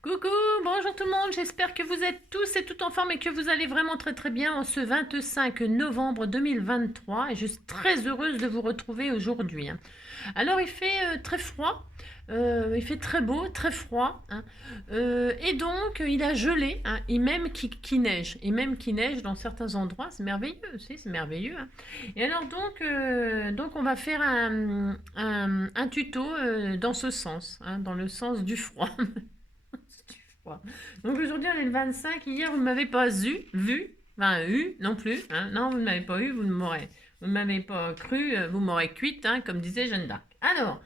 Coucou, bonjour tout le monde, j'espère que vous êtes tous et toutes en forme et que vous allez vraiment très très bien en ce 25 novembre 2023 et je suis très heureuse de vous retrouver aujourd'hui, hein. Alors il fait très froid, il fait très beau, très froid, hein. Et donc il a gelé, hein, et même qui neige, et même qui neige dans certains endroits, c'est merveilleux, c'est merveilleux, hein. Et alors donc on va faire un tuto dans ce sens, hein, dans le sens du froid. Du froid. Donc aujourd'hui on est le 25. Hier vous ne m'avez pas vu, enfin eu non plus, hein. Non, vous ne m'avez pas eu, vous ne m'avez pas cru, vous m'aurez cuite, hein, comme disait Jeanne d'Arc. Alors,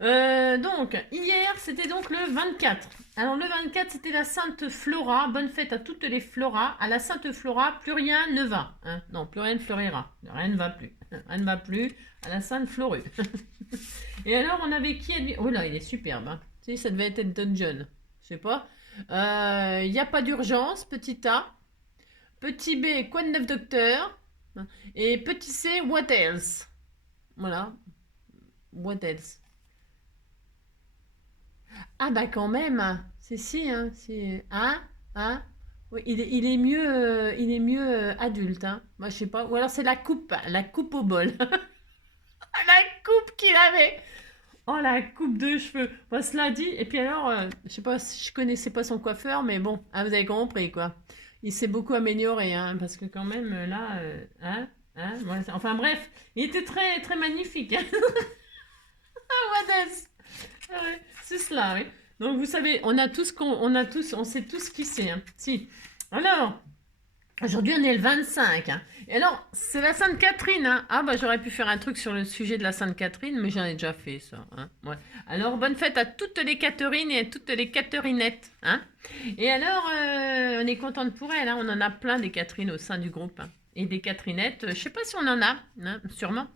donc hier c'était donc le 24. Alors le 24 c'était la Sainte Flora. Bonne fête à toutes les Floras. À la Sainte Flora, plus rien ne va, hein. Non, plus rien ne fleurira. Rien ne va plus. Rien ne va plus à la Sainte Florue. Et alors on avait qui à lui. Oh là, il est superbe, hein. Tu sais, ça devait être Elton John. Je sais pas. Il n'y a pas d'urgence, petit A. Petit B, quoi de neuf docteur. Et petit C, what else. Voilà, what else. Ah bah quand même, c'est si, hein, c'est... Hein. Hein. Oui, il est mieux adulte, hein. Moi je sais pas, ou alors c'est la coupe au bol. La coupe qu'il avait. Oh la coupe de cheveux. Bon, cela dit, et puis alors, je sais pas si je connaissais pas son coiffeur, mais bon, hein, vous avez compris quoi. Il s'est beaucoup amélioré, hein, parce que quand même là, ouais, enfin bref, il était très très magnifique, hein. Ah, what else. Ah ouais, c'est cela, oui. Donc vous savez, on sait tous qui c'est, hein. Si. Alors, aujourd'hui, on est le 25, hein. Et alors, c'est la Sainte Catherine, hein. Ah, bah, j'aurais pu faire un truc sur le sujet de la Sainte Catherine, mais j'en ai déjà fait, ça, hein. Ouais. Alors, bonne fête à toutes les Catherines et à toutes les Catherinettes, hein. Et alors, on est contente pour elle, hein. On en a plein des Catherines au sein du groupe, hein. Et des Catherinettes, je sais pas si on en a, hein, sûrement.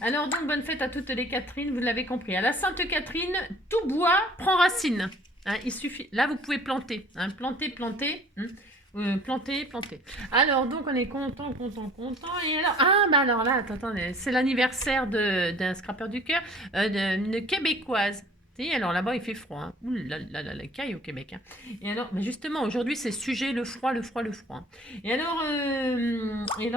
Alors, donc, bonne fête à toutes les Catherines, vous l'avez compris. À la Sainte Catherine, tout bois prend racine, hein. Il suffit. Là, vous pouvez planter, hein. Planter, hein. Planter. Alors, donc, on est content. Et alors, ah, bah alors là, attendez, c'est l'anniversaire d'un scrapper du cœur, d'une Québécoise. Si, alors là-bas, il fait froid, hein. Ouh là là là, la caille au Québec, hein. Et alors, mais justement, aujourd'hui, c'est sujet le froid. Et alors,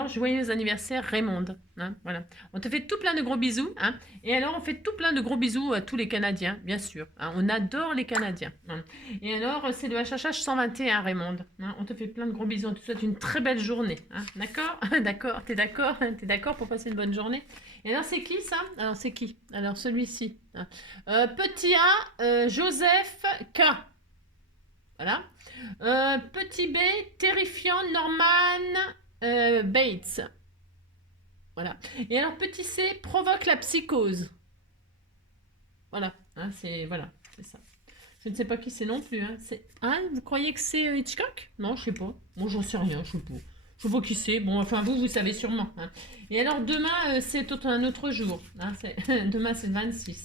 joyeux anniversaire, Raymond, hein, voilà. On te fait tout plein de gros bisous, hein. Et alors, on fait tout plein de gros bisous à tous les Canadiens, bien sûr, hein. On adore les Canadiens, hein. Et alors, c'est le HHH 121, Raymond, hein. On te fait plein de gros bisous. On te souhaite une très belle journée, hein. D'accord. D'accord. T'es d'accord, hein. T'es d'accord pour passer une bonne journée. Et alors, c'est qui ça? Alors, c'est qui? Alors, celui-ci, hein. Petit A, Joseph K. Voilà. Petit B, terrifiant Norman Bates. Voilà. Et alors, petit C, provoque la psychose. Voilà, hein, c'est ça. Je ne sais pas qui c'est non plus, hein. Hein, vous croyez que c'est Hitchcock? Non, je sais pas. Moi, j'en sais rien, je sais pas. Je sais pas qui c'est. Bon, enfin, vous savez sûrement, hein. Et alors, demain, c'est un autre jour, hein. Demain, c'est le 26.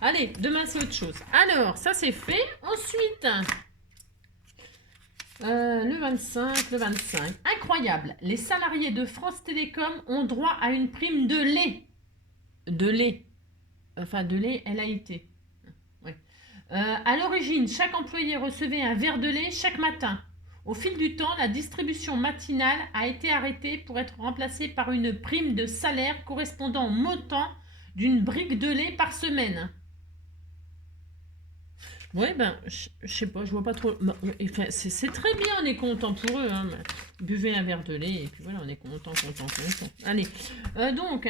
Allez, demain, c'est autre chose. Alors, ça, c'est fait. Ensuite, le 25. Incroyable. Les salariés de France Télécom ont droit à une prime de lait. De lait. Enfin, de lait, LAIT. Ouais. À l'origine, chaque employé recevait un verre de lait chaque matin. Au fil du temps, la distribution matinale a été arrêtée pour être remplacée par une prime de salaire correspondant au montant d'une brique de lait par semaine. Ouais, ben, je sais pas, je vois pas trop. Enfin, c'est très bien, on est content pour eux, hein. Buvez un verre de lait et puis voilà, on est content. Allez, donc,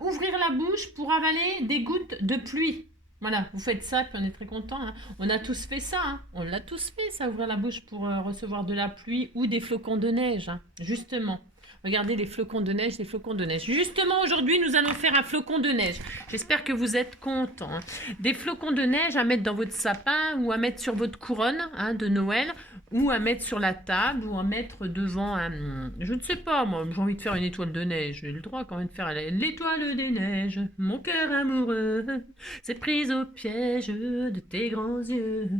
ouvrir la bouche pour avaler des gouttes de pluie. Voilà, vous faites ça, puis on est très content, hein. On a tous fait ça, hein. On l'a tous fait, ça, ouvrir la bouche pour recevoir de la pluie ou des flocons de neige, hein, justement. Regardez les flocons de neige, les flocons de neige. Justement, aujourd'hui, nous allons faire un flocon de neige. J'espère que vous êtes contents, hein. Des flocons de neige à mettre dans votre sapin ou à mettre sur votre couronne, hein, de Noël, ou à mettre sur la table ou à mettre devant un... Je ne sais pas, moi, j'ai envie de faire une étoile de neige. J'ai le droit quand même de faire l'étoile des neiges. Mon cœur amoureux s'est pris au piège de tes grands yeux.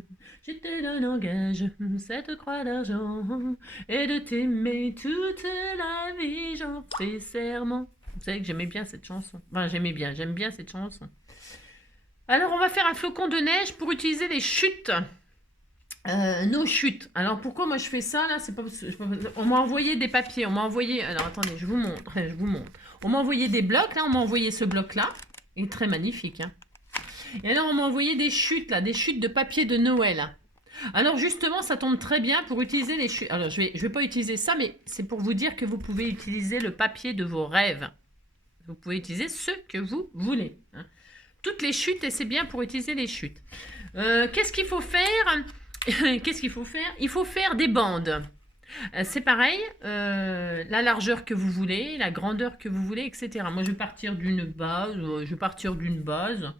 Je te donne en gage cette croix d'argent et de t'aimer toute la vie, j'en fais serment. Vous savez que j'aimais bien cette chanson. Enfin, j'aime bien cette chanson. Alors, on va faire un flocon de neige pour utiliser les chutes. Nos chutes. Alors pourquoi moi je fais ça là? C'est pas, on m'a envoyé des papiers, on m'a envoyé. Alors attendez, je vous montre, je vous montre. On m'a envoyé des blocs là, on m'a envoyé ce bloc là, il est très magnifique. Hein. Et alors on m'a envoyé des chutes là, des chutes de papier de Noël. Alors justement, ça tombe très bien pour utiliser les chutes. Alors je vais pas utiliser ça, mais c'est pour vous dire que vous pouvez utiliser le papier de vos rêves. Vous pouvez utiliser ce que vous voulez. Hein. Toutes les chutes, et c'est bien pour utiliser les chutes. Qu'est-ce qu'il faut faire? Qu'est-ce qu'il faut faire? Il faut faire des bandes. C'est pareil, la largeur que vous voulez, la grandeur que vous voulez, etc. Moi, je vais partir d'une base,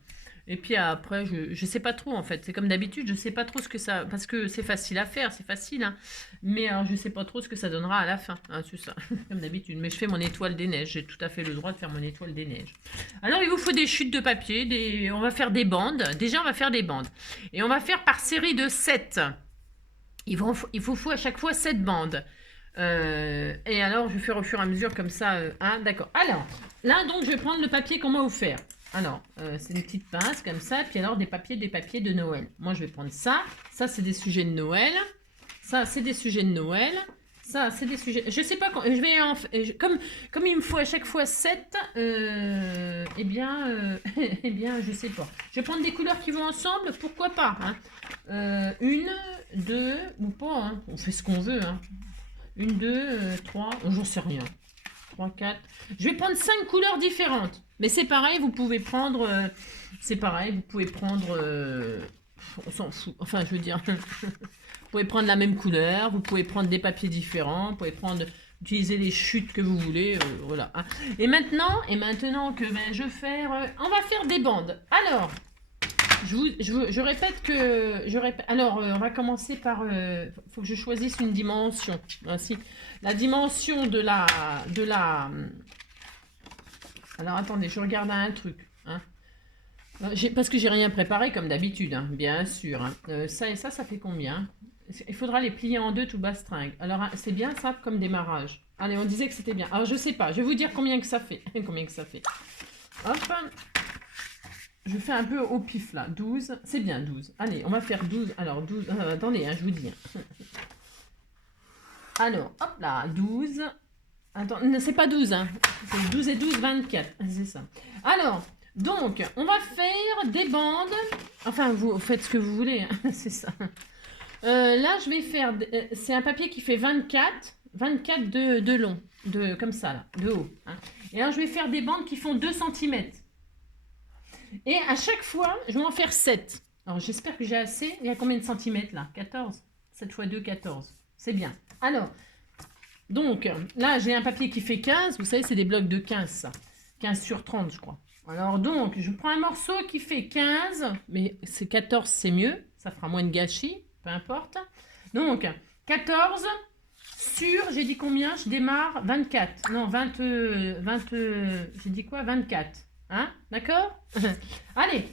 et puis après, je sais pas trop en fait. C'est comme d'habitude, je sais pas trop ce que ça, parce que c'est facile à faire, c'est facile, hein. Mais alors, je sais pas trop ce que ça donnera à la fin, hein, c'est ça, comme d'habitude. Mais je fais mon étoile des neiges, j'ai tout à fait le droit de faire mon étoile des neiges. Alors, il vous faut des chutes de papier, on va faire des bandes. Déjà, on va faire des bandes, et on va faire par série de 7. Il vous faut à chaque fois 7 bandes. Et alors, je vais faire au fur et à mesure comme ça. Hein, d'accord. Alors, là, donc, je vais prendre le papier qu'on m'a offert. Alors, c'est une petite pince comme ça. Puis alors, des papiers de Noël. Moi, je vais prendre ça. Ça, c'est des sujets de Noël. Ça, c'est des sujets de Noël. Ça, c'est des sujets... Je sais pas quand... Je vais comme il me faut à chaque fois 7, eh bien, eh bien, je sais pas. Je vais prendre des couleurs qui vont ensemble. Pourquoi pas, hein. Une, deux, ou pas, hein. On fait ce qu'on veut, hein. Une, deux, trois, j'en sais rien. 3, 4. Je vais prendre 5 couleurs différentes. Mais c'est pareil, vous pouvez prendre... c'est pareil, vous pouvez prendre... on s'en fout. Enfin, je veux dire... vous pouvez prendre la même couleur, vous pouvez prendre des papiers différents, vous pouvez utiliser les chutes que vous voulez, voilà. Hein. Et maintenant que je vais faire... on va faire des bandes. Alors... Je répète que... alors, on va commencer par... faut que je choisisse une dimension. Ainsi, la dimension de la... Alors, attendez, je regarde un truc. Hein. Parce que j'ai rien préparé, comme d'habitude, hein, bien sûr. Hein. Ça et ça fait combien? Il faudra les plier en deux tout bastringue. Alors, c'est bien ça comme démarrage. Allez, on disait que c'était bien. Alors, je sais pas. Je vais vous dire combien que ça fait. Combien que ça fait. Hop. Je fais un peu au pif là, 12, c'est bien 12. Allez, on va faire 12, alors 12, attendez, hein, je vous dis. Alors, hop là, 12. Attends, c'est pas 12, hein. C'est 12 et 12, 24, c'est ça. Alors, donc, on va faire des bandes. Enfin, vous faites ce que vous voulez, hein, c'est ça. Là, je vais faire, c'est un papier qui fait 24 de long, comme ça, là, de haut. Hein. Et alors, je vais faire des bandes qui font 2 cm. Et à chaque fois, je vais en faire 7. Alors, j'espère que j'ai assez. Il y a combien de centimètres, là? 14. 7 x 2, 14. C'est bien. Alors, donc, là, j'ai un papier qui fait 15. Vous savez, c'est des blocs de 15, ça. 15 sur 30, je crois. Alors, donc, je prends un morceau qui fait 15. Mais c'est 14, c'est mieux. Ça fera moins de gâchis. Peu importe. Donc, 14 sur, j'ai dit combien? Je démarre 24. Non, 20 j'ai dit quoi? 24. Hein? D'accord? Allez,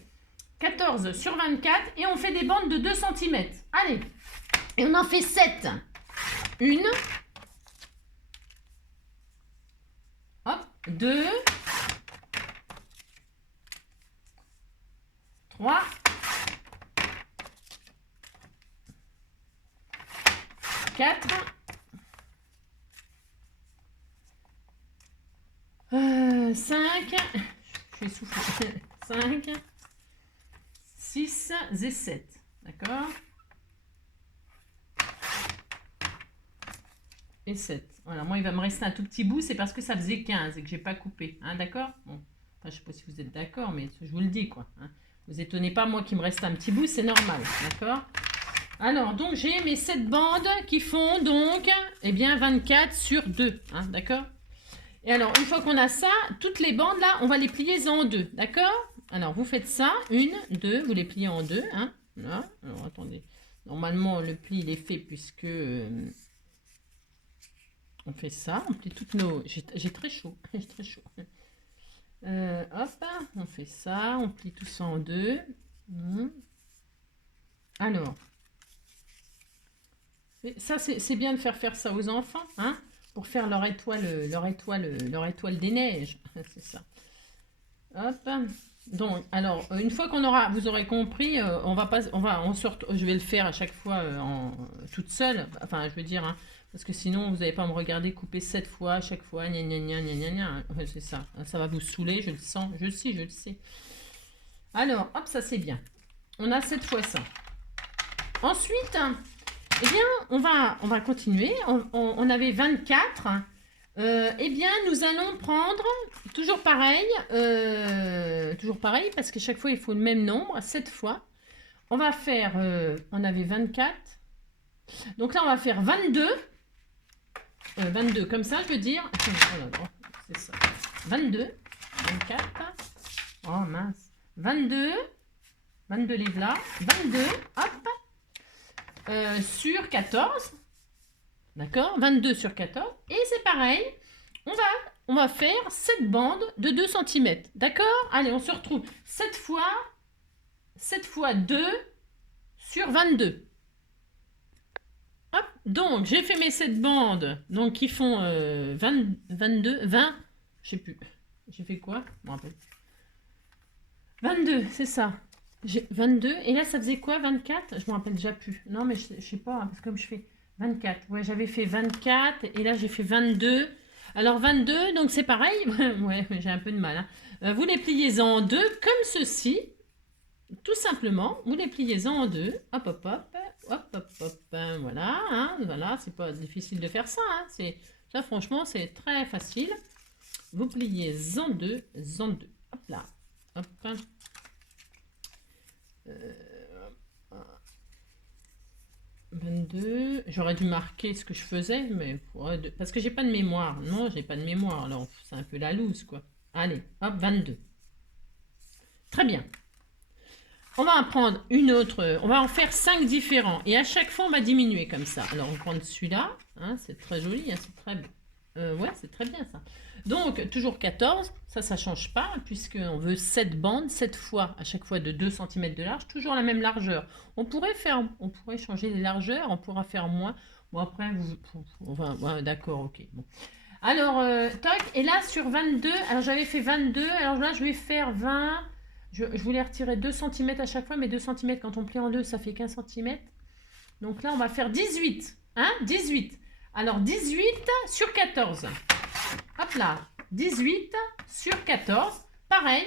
14 sur 24 et on fait des bandes de 2 cm. Allez, et on en fait 7. Une. Hop, 2. 3. 4. 5. Je suis essoufflée. 5, 6 et 7. D'accord? Et 7. Voilà, moi, il va me rester un tout petit bout. C'est parce que ça faisait 15 et que j'ai pas coupé. Hein, d'accord? Bon. Enfin, je sais pas si vous êtes d'accord, mais je vous le dis, quoi. Hein. Vous étonnez pas, moi, qu'il me reste un petit bout. C'est normal. D'accord? Alors, donc, j'ai mes 7 bandes qui font, donc, eh bien, 24 sur 2. Hein, d'accord? Et alors, une fois qu'on a ça, toutes les bandes, là, on va les plier en deux, d'accord? Alors, vous faites ça, 1, 2, vous les pliez en deux, hein? Là, alors, attendez. Normalement, le pli, il est fait puisque... on fait ça, on plie toutes nos... J'ai très chaud, j'ai très chaud. Hop, on fait ça, on plie tout ça en deux. Alors, ça, c'est bien de faire ça aux enfants, hein? Pour faire leur étoile des neiges. C'est ça. Hop. Donc, alors, une fois vous aurez compris, on va pas, on sort, je vais le faire à chaque fois toute seule. Enfin, je veux dire, hein, parce que sinon, vous n'allez pas me regarder couper 7 fois à chaque fois, gna gna gna gna gna gna. Ouais, c'est ça. Ça va vous saouler, je le sens, je le sais, je le sais. Alors, hop, ça c'est bien. On a 7 fois ça. Ensuite, eh bien, on va continuer. On avait 24. Eh bien, nous allons prendre, toujours pareil, parce que chaque fois, il faut le même nombre, 7 fois. On va faire, on avait 24. Donc là, on va faire 22. 22, comme ça, je veux dire. C'est ça. 22, 24. Oh mince. 22. 22 les là. 22, hop. Sur 14. D'accord, 22 sur 14. Et c'est pareil, on va faire 7 bandes de 2 cm. D'accord. Allez, on se retrouve 7 fois 2 sur 22. Hop, donc j'ai fait mes 7 bandes, donc qui font 22, 20, je sais plus. J'ai fait quoi? Je me rappelle. 22, c'est ça. J'ai 22, et là ça faisait quoi? 24? Je me rappelle déjà plus. Non, mais je sais pas, hein, parce que comme je fais 24. Ouais, j'avais fait 24 et là j'ai fait 22. Alors 22, donc c'est pareil. Ouais, j'ai un peu de mal. Hein. Vous les pliez en deux comme ceci. Tout simplement, vous les pliez en deux. Hop, hop, hop. Hop, hop, hop. Voilà. Hein, voilà, c'est pas difficile de faire ça. Hein. Ça, franchement, c'est très facile. Vous pliez en deux, en deux. Hop là. Hop. 22, j'aurais dû marquer ce que je faisais, mais parce que j'ai pas de mémoire. Non, j'ai pas de mémoire, alors c'est un peu la loose, quoi. Allez, hop, 22. Très bien. On va en prendre une autre, on va en faire 5 différents, et à chaque fois on va diminuer comme ça. Alors on prend celui-là, hein, c'est très joli, hein, c'est très bien. Ouais, c'est très bien ça. Donc, toujours 14, ça change pas, puisqu'on veut 7 bandes, 7 fois, à chaque fois de 2 cm de large, toujours la même largeur. On pourrait changer les largeurs, on pourra faire moins. Bon, après, ouais, d'accord, ok. Bon. Alors, toc, et là, sur 22, alors j'avais fait 22, alors là, je vais faire 20. Je voulais retirer 2 cm à chaque fois, mais 2 cm, quand on plie en deux, ça fait 15 cm. Donc là, on va faire 18. Hein, 18. Alors, 18 sur 14. Hop là, 18 sur 14. Pareil,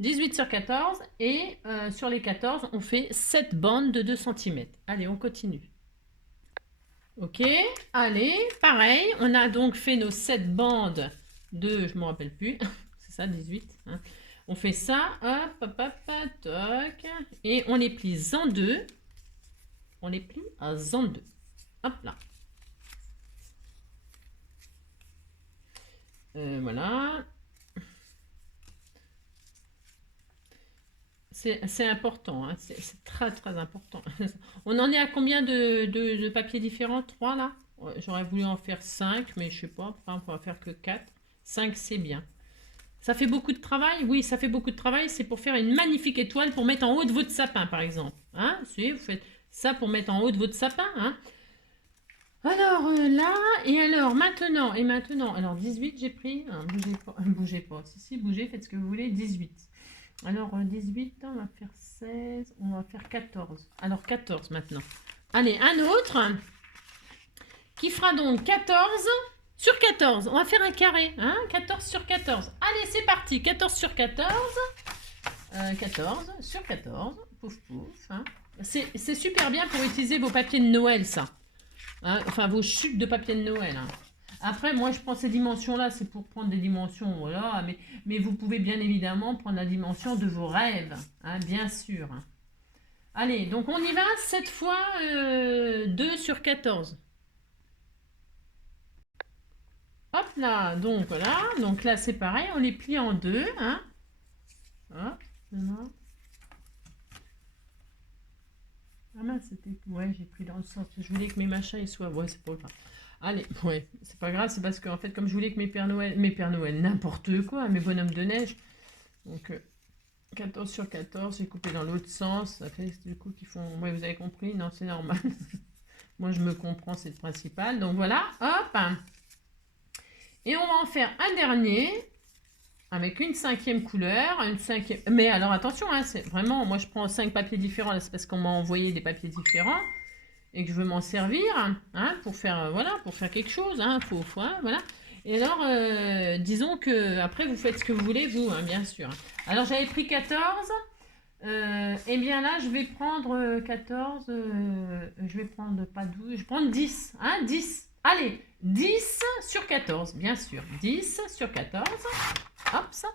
18 sur 14. Et sur les 14, on fait 7 bandes de 2 cm. Allez, on continue. Ok, allez, pareil. On a donc fait nos 7 bandes de, je ne me rappelle plus, c'est ça, 18. Hein. On fait ça, hop, hop, hop, toc. Et on les plie en deux. On les plie en deux. Hop là. Voilà. C'est important, hein. C'est très très important. On en est à combien de papiers différents? 3 là? J'aurais voulu en faire 5, mais je sais pas, on pourra faire que 4. 5 c'est bien. Ça fait beaucoup de travail? Oui, ça fait beaucoup de travail. C'est pour faire une magnifique étoile pour mettre en haut de votre sapin, par exemple. Hein? Vous faites ça pour mettre en haut de votre sapin. Hein? Alors là, et alors maintenant, alors 18 j'ai pris, bougez pas, si, bougez, faites ce que vous voulez, 18. Alors 18, on va faire 16, on va faire 14. Alors 14 maintenant. Allez, un autre qui fera donc 14 sur 14. On va faire un carré, hein, 14 sur 14. Allez, c'est parti, 14 sur 14. 14 sur 14, pouf pouf. Hein. C'est super bien pour utiliser vos papiers de Noël, ça. Hein, enfin, vos chutes de papier de Noël. Hein. Après, moi, je prends ces dimensions-là, c'est pour prendre des dimensions, voilà. Mais vous pouvez bien évidemment prendre la dimension de vos rêves, hein, bien sûr. Hein. Allez, donc on y va, 7 fois 2 sur 14. Hop là, donc voilà. Donc là, c'est pareil, on les plie en deux. Hein. Hop, voilà. Ah mince, c'était... Ouais, j'ai pris dans le sens. Je voulais que mes machins ils soient... Ouais, c'est pas grave. Allez, ouais, c'est pas grave, c'est parce qu'en fait, comme je voulais que mes Pères Noël, n'importe quoi, mes bonhommes de neige. Donc, 14 sur 14, j'ai coupé dans l'autre sens. Ça fait du coup qu'ils font... Ouais, vous avez compris? Non, c'est normal. Moi, je me comprends, c'est le principal. Donc voilà, hop. Et on va en faire un dernier. avec une 5e couleur, une 5e... Mais alors attention, hein, c'est vraiment, moi je prends 5 papiers différents, là c'est parce qu'on m'a envoyé des papiers différents et que je veux m'en servir, hein, pour faire, voilà, pour faire quelque chose, hein, hein, voilà. Et alors, disons que après vous faites ce que vous voulez, vous, hein, bien sûr. Alors j'avais pris 14, et bien là je vais prendre 14, je vais prendre pas 12, je vais prendre 10, hein, 10. Allez, 10 sur 14, bien sûr, 10 sur 14. Hop, ça.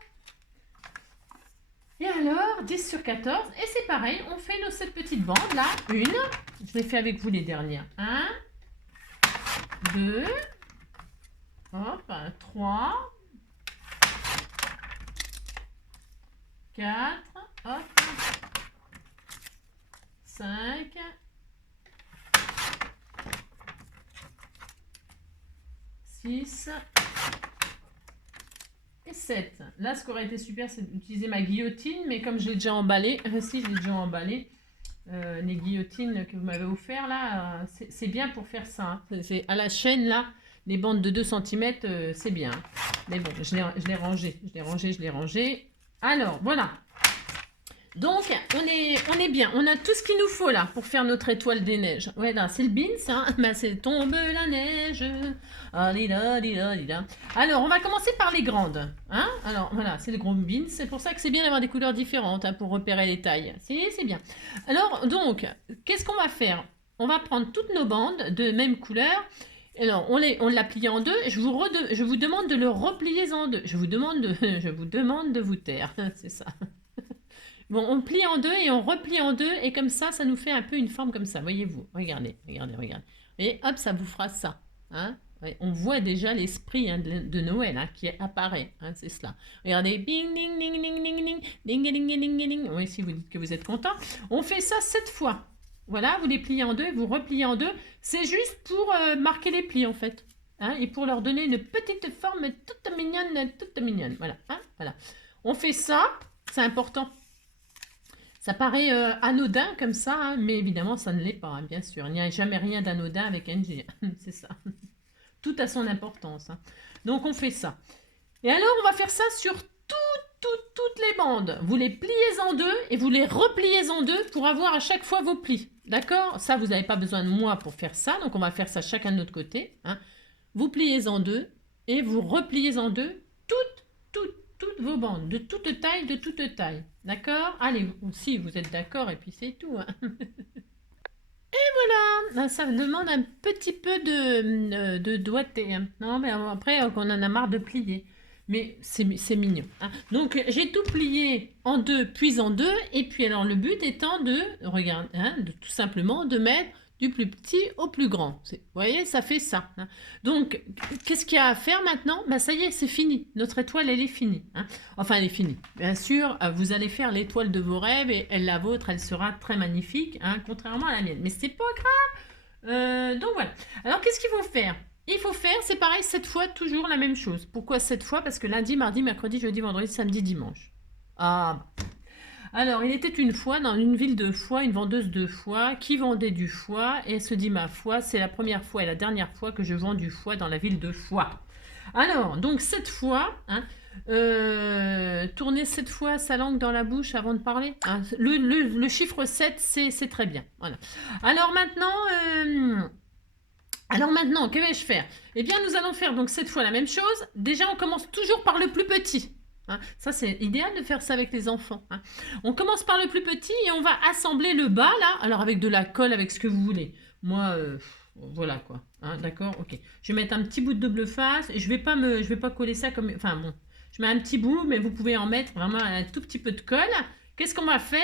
Et alors, 10 sur 14. Et c'est pareil, on fait nos 7 petites bandes là. Une. Je les fais avec vous les dernières. 1, 2, hop, 3, 4, hop, 5, 6, et 7. Là, ce qui aurait été super, c'est d'utiliser ma guillotine, mais comme je l'ai déjà emballé, si je l'ai déjà emballé, les guillotines que vous m'avez offert là, c'est bien pour faire ça. Hein. C'est à la chaîne là, les bandes de 2 cm, c'est bien. Mais bon, je l'ai rangé. Alors, voilà. Donc, on est bien. On a tout ce qu'il nous faut là pour faire notre étoile des neiges. Ouais, là, c'est le beans, hein. Ben, c'est tombe la neige. Alors, on va commencer par les grandes. Hein. Alors, voilà, c'est le gros beans. C'est pour ça que c'est bien d'avoir des couleurs différentes, hein, pour repérer les tailles. C'est bien. Alors, donc, qu'est-ce qu'on va faire? On va prendre toutes nos bandes de même couleur. Alors, on l'a plié en deux. Je vous demande de le replier en deux. Je vous demande de vous taire. C'est ça. Bon, on plie en deux et on replie en deux. Et comme ça nous fait un peu une forme comme ça. Voyez-vous. Regardez. Et hop, ça vous fera ça. Hein. Ouais, on voit déjà l'esprit, hein, de Noël, hein, qui apparaît. Hein, c'est cela. Regardez. Bing, ding, ding, ding, ding, ding. Ding, ding, ding, ding, ding. Oui, si vous dites que vous êtes content. On fait ça 7 fois. Voilà, vous les pliez en deux et vous repliez en deux. C'est juste pour marquer les plis, en fait. Hein, et pour leur donner une petite forme toute mignonne. Voilà. Hein, voilà. On fait ça. C'est important. Ça paraît anodin comme ça, hein, mais évidemment, ça ne l'est pas, hein, bien sûr. Il n'y a jamais rien d'anodin avec NG. C'est ça. Tout a son importance. Hein. Donc, on fait ça. Et alors, on va faire ça sur toutes les bandes. Vous les pliez en deux et vous les repliez en deux pour avoir à chaque fois vos plis. D'accord? Ça, vous n'avez pas besoin de moi pour faire ça. Donc, on va faire ça chacun de notre côté. Hein. Vous pliez en deux et vous repliez en deux toutes vos bandes, de toute taille. D'accord? Allez, si vous êtes d'accord, et puis c'est tout. Hein. Et voilà, ça demande un petit peu de doigté. Hein. Non, mais après, on en a marre de plier. Mais c'est mignon. Hein. Donc, j'ai tout plié en deux, puis en deux. Et puis, alors, le but étant regarde, hein, tout simplement de mettre du plus petit au plus grand. Vous voyez, ça fait ça. Hein. Donc, qu'est-ce qu'il y a à faire maintenant? Ben, ça y est, c'est fini. Notre étoile, elle est finie. Hein. Enfin, elle est finie. Bien sûr, vous allez faire l'étoile de vos rêves et la vôtre, elle sera très magnifique, hein, contrairement à la mienne. Mais c'est pas grave. Donc, voilà. Alors, qu'est-ce qu'il faut faire? Il faut faire, c'est pareil, 7 fois, toujours la même chose. Pourquoi 7 fois? Parce que lundi, mardi, mercredi, jeudi, vendredi, samedi, dimanche. Ah. Alors, il était une fois dans une ville de foie, une vendeuse de foie qui vendait du foie. Et elle se dit, ma foi, c'est la première fois et la dernière fois que je vends du foie dans la ville de Foix. Alors, donc 7 fois, hein, tourner 7 fois sa langue dans la bouche avant de parler. Hein, le chiffre 7, c'est très bien. Voilà. Alors maintenant, que vais-je faire? Eh bien, nous allons faire donc 7 fois la même chose. Déjà, on commence toujours par le plus petit. Hein. Ça, c'est idéal de faire ça avec les enfants. Hein. On commence par le plus petit et on va assembler le bas, là. Alors, avec de la colle, avec ce que vous voulez. Moi, voilà, quoi. Hein, d'accord? Ok. Je vais mettre un petit bout de double face. Et je vais pas coller ça comme... Enfin, bon. Je mets un petit bout, mais vous pouvez en mettre vraiment un tout petit peu de colle. Qu'est-ce qu'on va faire?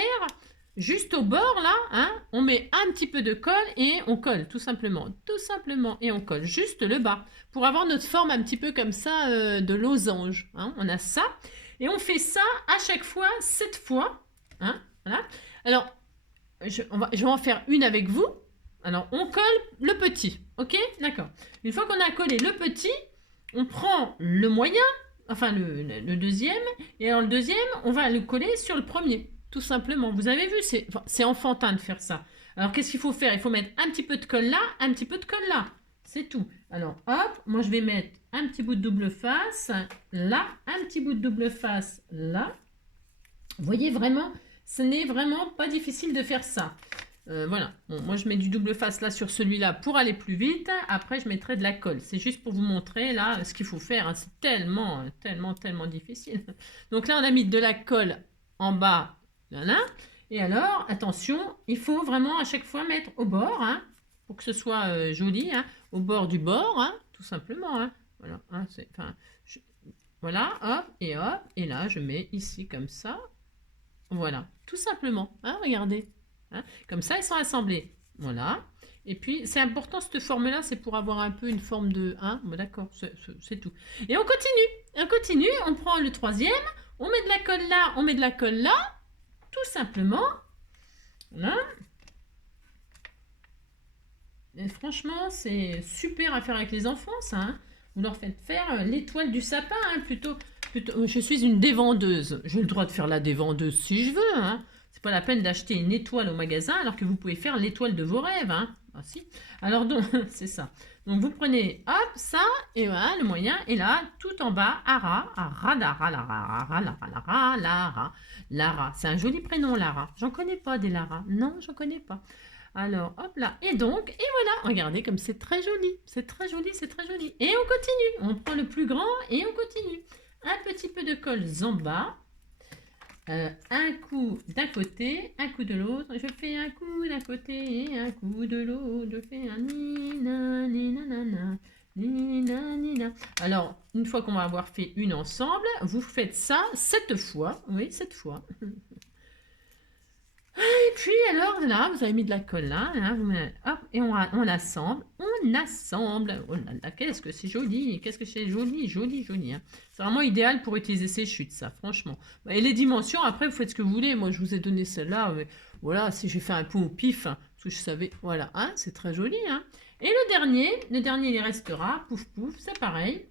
Juste au bord, là, hein, on met un petit peu de colle et on colle, tout simplement. Tout simplement. Et on colle juste le bas. Pour avoir notre forme un petit peu comme ça de losange. Hein. On a ça. Et on fait ça à chaque fois, 7 fois. Hein, voilà. Alors, je vais en faire une avec vous. Alors, on colle le petit. Ok? D'accord. Une fois qu'on a collé le petit, on prend le moyen, enfin le deuxième. Et alors, le deuxième, on va le coller sur le premier. Tout simplement. Vous avez vu, c'est enfantin de faire ça. Alors, qu'est-ce qu'il faut faire? Il faut mettre un petit peu de colle là, un petit peu de colle là. C'est tout. Alors, hop, moi je vais mettre un petit bout de double face là, un petit bout de double face là. Vous voyez vraiment, ce n'est vraiment pas difficile de faire ça. Voilà, bon, moi je mets du double face là sur celui-là pour aller plus vite. Après, je mettrai de la colle. C'est juste pour vous montrer là ce qu'il faut faire. Hein. C'est tellement difficile. Donc là, on a mis de la colle en bas. Voilà. Et alors, attention, il faut vraiment à chaque fois mettre au bord, hein, pour que ce soit joli, hein, au bord du bord, hein, tout simplement. Hein. Voilà, hein, voilà, hop, et là, je mets ici comme ça. Voilà, tout simplement, hein, regardez. Hein, comme ça, ils sont assemblés. Voilà. Et puis, c'est important, cette forme-là, c'est pour avoir un peu une forme de... Hein, bon, d'accord, c'est tout. Et on continue, on prend le troisième, on met de la colle là, on met de la colle là, tout simplement. Voilà. Et franchement, c'est super à faire avec les enfants, ça. Hein. Vous leur faites faire l'étoile du sapin, hein, plutôt. Je suis une dévendeuse. J'ai le droit de faire la dévendeuse si je veux. Hein. C'est pas la peine d'acheter une étoile au magasin alors que vous pouvez faire l'étoile de vos rêves. Hein. Ah, si. Alors donc, c'est ça. Donc vous prenez, hop, ça, et voilà, le moyen. Et là, tout en bas, Ara, Lara, Lara. Lara, c'est un joli prénom, Lara. J'en connais pas des Lara. Non, j'en connais pas. Alors, hop là. Et donc, et voilà. Regardez comme c'est très joli. C'est très joli, c'est très joli. Et on continue. On prend le plus grand et on continue. Un petit peu de colle en bas. Un coup d'un côté, un coup de l'autre. Je fais un coup d'un côté et un coup de l'autre. Je fais un nina, nina, nana, nina, nina. Alors, une fois qu'on va avoir fait une ensemble, vous faites ça 7 fois. Oui, 7 fois. Et puis alors là, vous avez mis de la colle là, hop, et on assemble, Oh là là, qu'est-ce que c'est joli, qu'est-ce que c'est joli, joli. Hein. C'est vraiment idéal pour utiliser ces chutes, ça, franchement. Et les dimensions, après, vous faites ce que vous voulez. Moi, je vous ai donné celle-là, mais voilà, si j'ai fait un peu au pif, hein, parce que je savais, voilà, hein, c'est très joli. Hein. Et le dernier, il restera, pouf pouf, c'est pareil.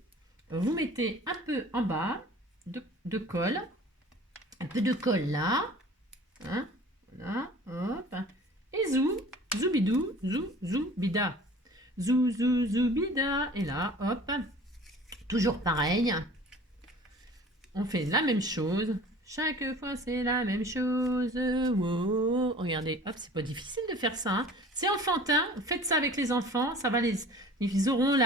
Vous mettez un peu en bas de colle, un peu de colle là, hein. Voilà, hop. Et zoubidou, zoubida. Zoubida. Et là, hop. Toujours pareil. On fait la même chose. Chaque fois, c'est la même chose. Wow. Regardez, hop, c'est pas difficile de faire ça. Hein. C'est enfantin. Faites ça avec les enfants. Ça va ils auront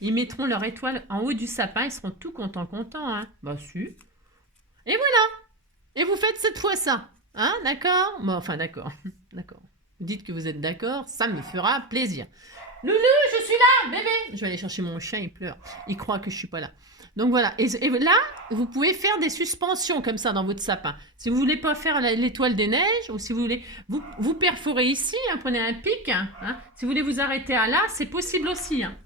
ils mettront leur étoile en haut du sapin. Ils seront tout contents. Hein. Bah, si. Et voilà. Et vous faites cette fois ça. Hein, d'accord? Bon, enfin, d'accord. D'accord. Vous dites que vous êtes d'accord, ça me fera plaisir. Loulou, je suis là, bébé. Je vais aller chercher mon chat, il pleure. Il croit que je suis pas là. Donc voilà. Et là, vous pouvez faire des suspensions comme ça dans votre sapin. Si vous voulez pas faire l'étoile des neiges, ou si vous voulez, vous perforez ici, hein, prenez un pic. Hein. Si vous voulez vous arrêter à là, c'est possible aussi. Hein.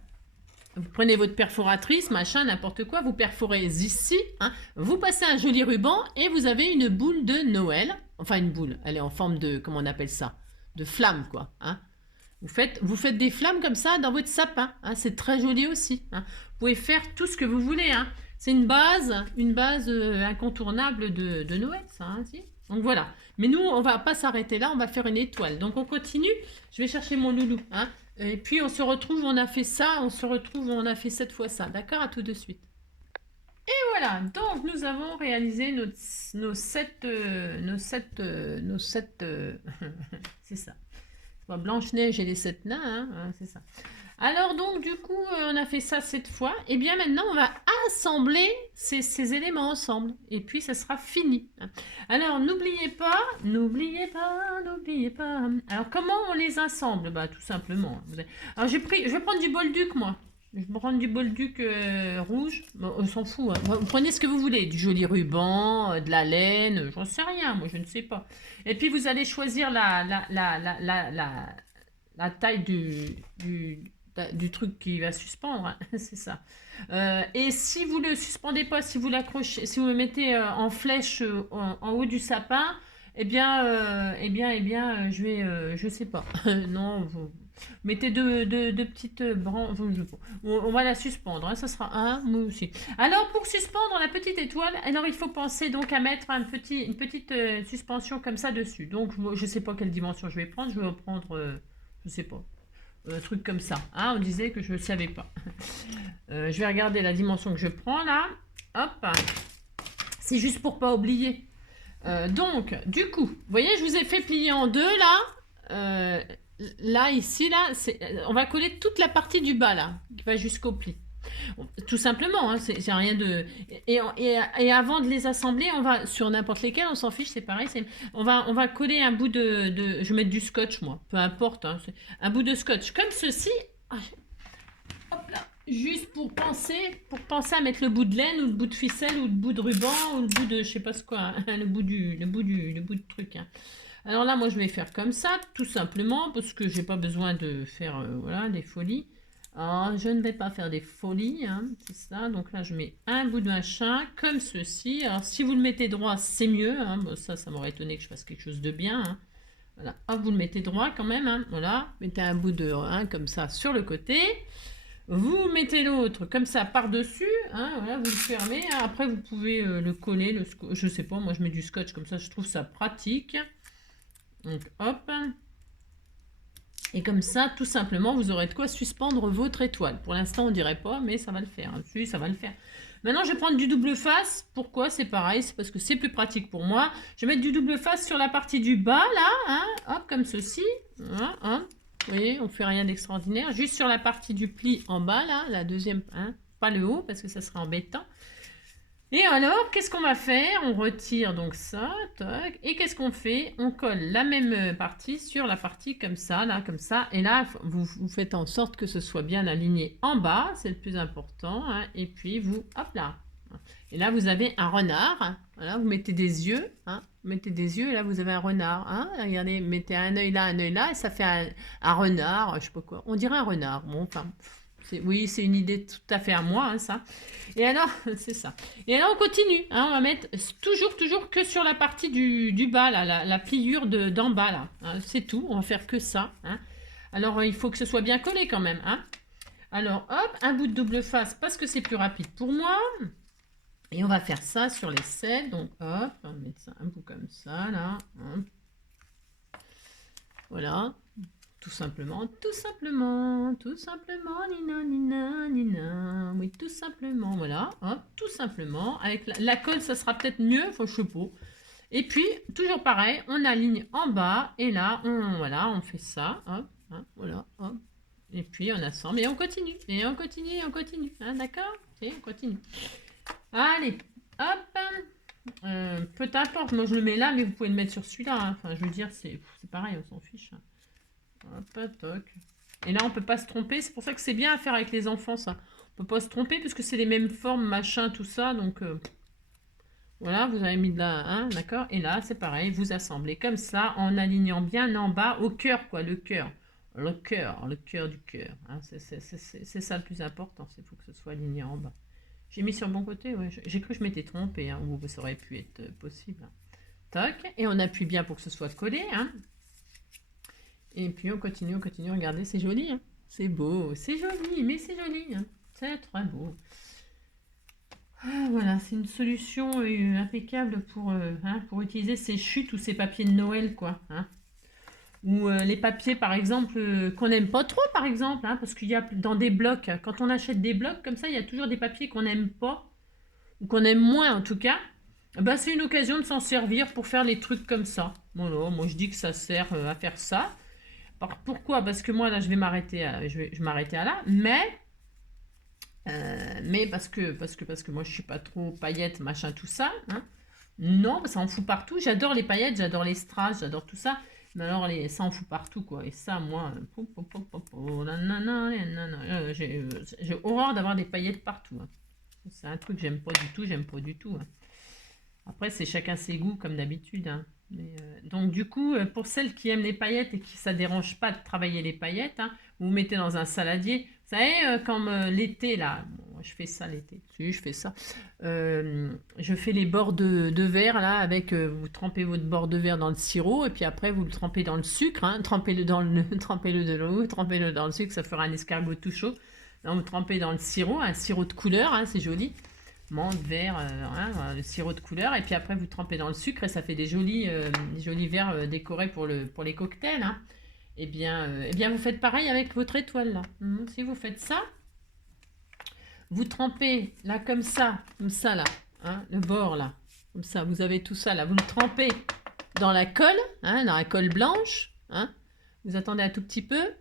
Vous prenez votre perforatrice, machin, n'importe quoi, vous perforez ici, hein, vous passez un joli ruban et vous avez une boule de Noël. Enfin, une boule, elle est en forme de, comment on appelle ça? De flamme, quoi. Hein. Vous faites des flammes comme ça dans votre sapin. Hein, c'est très joli aussi. Hein. Vous pouvez faire tout ce que vous voulez. Hein. C'est une base incontournable de Noël, ça. Hein, si. Donc voilà. Mais nous, on va pas s'arrêter là, on va faire une étoile. Donc on continue. Je vais chercher mon loulou. Hein. Et puis on se retrouve, on a fait ça, on a fait 7 fois ça. D'accord? À tout de suite. Et voilà, donc nous avons réalisé nos 7, c'est ça. Blanche-Neige et les 7 nains, hein, c'est ça. Alors donc du coup, on a fait ça 7 fois. Et bien maintenant, on va assembler ces éléments ensemble. Et puis, ça sera fini. Alors, n'oubliez pas. Alors, comment on les assemble? Bah, tout simplement. Alors, je vais prendre du bolduc, moi. Je vais prendre du bolduc rouge. Bon, on s'en fout. Hein. Vous prenez ce que vous voulez. Du joli ruban, de la laine, j'en sais rien. Moi, je ne sais pas. Et puis, vous allez choisir la taille du truc qui va suspendre. Hein. C'est ça. Et si vous ne le suspendez pas, si vous l'accrochez, si vous le mettez en flèche en haut du sapin, je sais pas. Non, vous mettez deux petites branches. On va la suspendre. Hein, ça sera moi aussi. Alors, pour suspendre la petite étoile, alors il faut penser donc à mettre une petite suspension comme ça dessus. Donc, je sais pas quelle dimension je vais prendre. Je vais prendre, je sais pas. truc comme ça. Hein, on disait que je ne savais pas. Je vais regarder la dimension que je prends là. Hop. C'est juste pour pas oublier. Donc, du coup, vous voyez, je vous ai fait plier en deux là. Là, ici, là, on va coller toute la partie du bas là, qui va jusqu'au pli. Tout simplement, hein, c'est rien de. Et avant de les assembler, on va sur n'importe lesquels, on s'en fiche, c'est pareil. On va coller un bout je vais mettre du scotch, moi, peu importe, hein, un bout de scotch comme ceci. Hop là, juste pour penser à mettre le bout de laine ou le bout de ficelle ou le bout de ruban ou le bout de je sais pas ce quoi, hein, le bout de truc. Hein. Alors là, moi, je vais faire comme ça, tout simplement, parce que j'ai pas besoin de faire voilà, des folies. Alors, je ne vais pas faire des folies, hein, c'est ça. Donc là, je mets un bout de machin, comme ceci. Alors, si vous le mettez droit, c'est mieux. Hein. Bon, ça m'aurait étonné que je fasse quelque chose de bien. Hein. Voilà, hop, vous le mettez droit quand même. Hein. Voilà, mettez un bout de comme ça sur le côté. Vous mettez l'autre comme ça par-dessus. Hein, voilà, vous le fermez. Hein. Après, vous pouvez le coller. Je sais pas, moi, je mets du scotch comme ça. Je trouve ça pratique. Donc hop. Et comme ça, tout simplement, vous aurez de quoi suspendre votre étoile. Pour l'instant, on dirait pas, mais ça va le faire. Si, ça va le faire. Maintenant, je vais prendre du double face. Pourquoi? C'est pareil, c'est parce que c'est plus pratique pour moi. Je vais mettre du double face sur la partie du bas, là. Hein, hop, comme ceci. Voilà, hein. Vous voyez, on fait rien d'extraordinaire. Juste sur la partie du pli en bas, là, la deuxième, hein, pas le haut, parce que ça serait embêtant. Et alors, qu'est-ce qu'on va faire? On retire donc ça, toc, et qu'est-ce qu'on fait? On colle la même partie sur la partie comme ça, là, comme ça. Et là, vous faites en sorte que ce soit bien aligné en bas, c'est le plus important. Hein, et puis, hop là. Et là, vous avez un renard. Hein, voilà, vous mettez des yeux. Hein, vous mettez des yeux, et là, vous avez un renard. Hein, regardez, mettez un œil là, et ça fait un renard, je sais pas quoi. On dirait un renard. Bon, enfin... Oui, c'est une idée tout à fait à moi, hein, ça. Et alors, c'est ça. Et alors, on continue. Hein, on va mettre toujours que sur la partie du bas, là, la pliure d'en bas, là. Hein, c'est tout. On va faire que ça. Hein. Alors, il faut que ce soit bien collé quand même. Hein. Alors, hop, un bout de double face parce que c'est plus rapide pour moi. Et on va faire ça sur les selles. Donc, hop, on va mettre ça un bout comme ça, là. Hein. Voilà. Tout simplement, nina, oui, tout simplement, voilà, hop, tout simplement, avec la colle, ça sera peut-être mieux, enfin, je sais pas, et puis, toujours pareil, on aligne en bas, et là, on fait ça, hop, hein, voilà, hop, et puis on assemble, et on continue, hein, d'accord, on continue, allez, hop, peu importe, moi je le mets là, mais vous pouvez le mettre sur celui-là, hein. Enfin, je veux dire, c'est pareil, on s'en fiche, hein. Hop, toc. Et là, on peut pas se tromper. C'est pour ça que c'est bien à faire avec les enfants, ça. On peut pas se tromper puisque c'est les mêmes formes, machin, tout ça. Donc, voilà, vous avez mis de là, hein, d'accord. Et là, c'est pareil, vous assemblez comme ça, en alignant bien en bas, au cœur, quoi, le cœur. Le cœur du cœur. Hein, c'est ça le plus important. Il faut que ce soit aligné en bas. J'ai mis sur le bon côté, ouais. J'ai cru que je m'étais trompée, hein, ou ça aurait pu être possible. Toc. Et on appuie bien pour que ce soit collé, hein. Et puis on continue, regardez, c'est joli, hein. C'est beau, c'est joli, mais c'est joli, hein. C'est très beau. Ah, voilà, c'est une solution impeccable pour utiliser ces chutes ou ces papiers de Noël, quoi. Hein. Ou les papiers, par exemple, qu'on n'aime pas trop, par exemple, hein, parce qu'il y a dans des blocs, quand on achète des blocs comme ça, il y a toujours des papiers qu'on n'aime pas, ou qu'on aime moins en tout cas. Ben, c'est une occasion de s'en servir pour faire les trucs comme ça. Voilà, moi je dis que ça sert à faire ça. Pourquoi? Parce que moi, là, je vais m'arrêter à là, mais parce que moi, je suis pas trop paillettes, machin, tout ça. Hein. Non, ça en fout partout. J'adore les paillettes, j'adore les strass, j'adore tout ça. Mais alors, ça en fout partout, quoi. Et ça, moi, j'ai horreur d'avoir des paillettes partout. Hein. C'est un truc que j'aime pas du tout. Hein. Après, c'est chacun ses goûts, comme d'habitude. Hein. Donc du coup, pour celles qui aiment les paillettes et qui ça dérange pas de travailler les paillettes, hein, vous mettez dans un saladier. Vous savez, comme l'été là, bon, je fais ça l'été. Si je fais ça, je fais les bords de verre là avec. Vous trempez votre bord de verre dans le sirop et puis après vous le trempez dans le sucre. Hein, trempez-le dans trempez-le de l'eau, trempez-le dans le sucre, ça fera un escargot tout chaud. Là, vous trempez dans le sirop, un sirop de couleur, hein, c'est joli. Menthe, vert, hein, le sirop de couleur, et puis après vous trempez dans le sucre et ça fait des jolis verres décorés pour les cocktails. Hein. eh bien, vous faites pareil avec votre étoile là. Si vous faites ça, vous trempez là comme ça là, hein, le bord là, comme ça, vous avez tout ça là, vous le trempez dans la colle, hein, dans la colle blanche, hein. Vous attendez un petit peu,